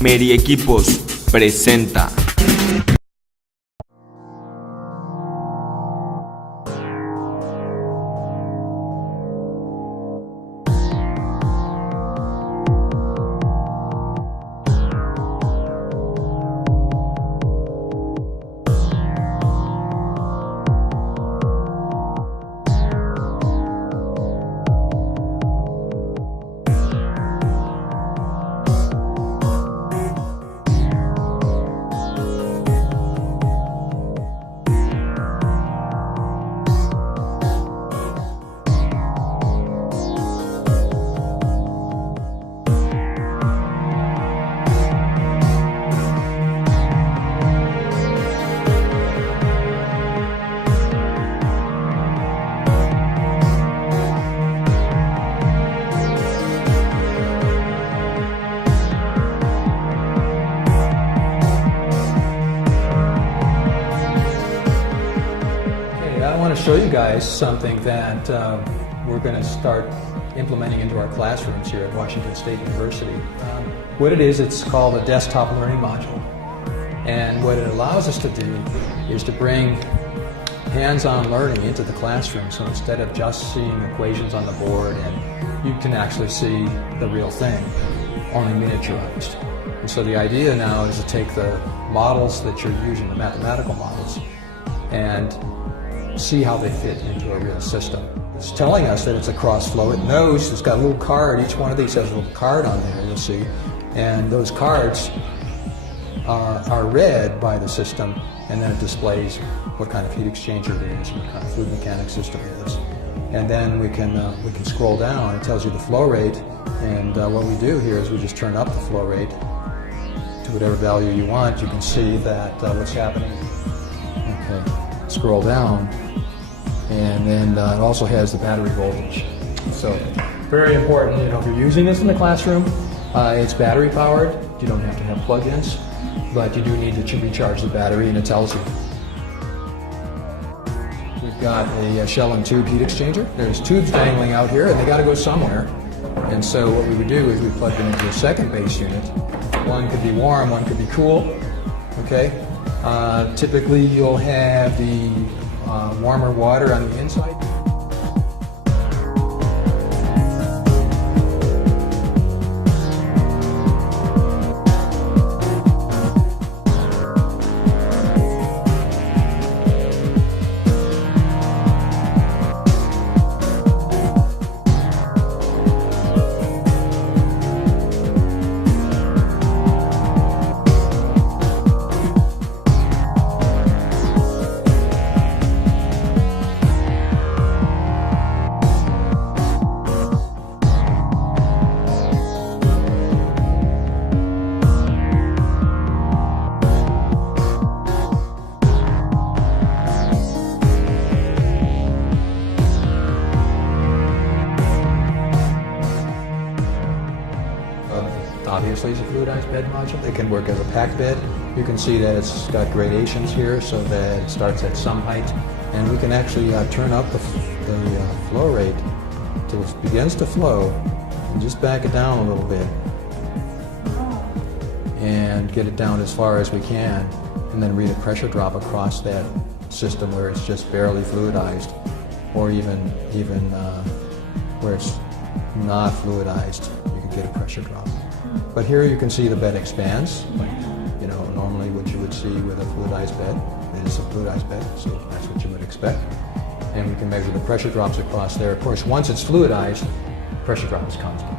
Meri Equipos presenta. I want to show you guys something that we're going to start implementing into our classrooms here at Washington State University. What it is, it's called a desktop learning module. And what it allows us to do is to bring hands-on learning into the classroom. So instead of just seeing equations on the board, and you can actually see the real thing, only miniaturized. And so the idea now is to take the models that you're using, the mathematical models, and see how they fit into a real system. It's telling us that it's a cross flow. It knows it's got a little card. Each one of these has a little card on there, you'll see. And those cards are read by the system, and then it displays what kind of heat exchanger it is, what kind of fluid mechanics system it is. And then we can scroll down. It tells you the flow rate. And what we do here is we just turn up the flow rate to whatever value you want. You can see that what's happening. Okay. Scroll down, and then it also has the battery voltage. So very important, if you're using this in the classroom, it's battery powered. You don't have to have plug-ins, but you do need to recharge the battery, and it tells you. We've got a shell and tube heat exchanger. There's tubes dangling out here, and they got to go somewhere. And so what we would do is we plug them into a second base unit. One could be warm, one could be cool. Okay. Typically you'll have the warmer water on the inside. Obviously, it's a fluidized bed module. It can work as a packed bed. You can see that it's got gradations here, so that it starts at some height, and we can actually turn up the flow rate till it begins to flow, and just back it down a little bit, and get it down as far as we can, and then read a pressure drop across that system where it's just barely fluidized, or even where it's not fluidized, you can get a pressure drop. But here you can see the bed expands, like normally what you would see with a fluidized bed. It is a fluidized bed, so that's what you would expect. And we can measure the pressure drops across there. Of course, once it's fluidized, pressure drop is constant.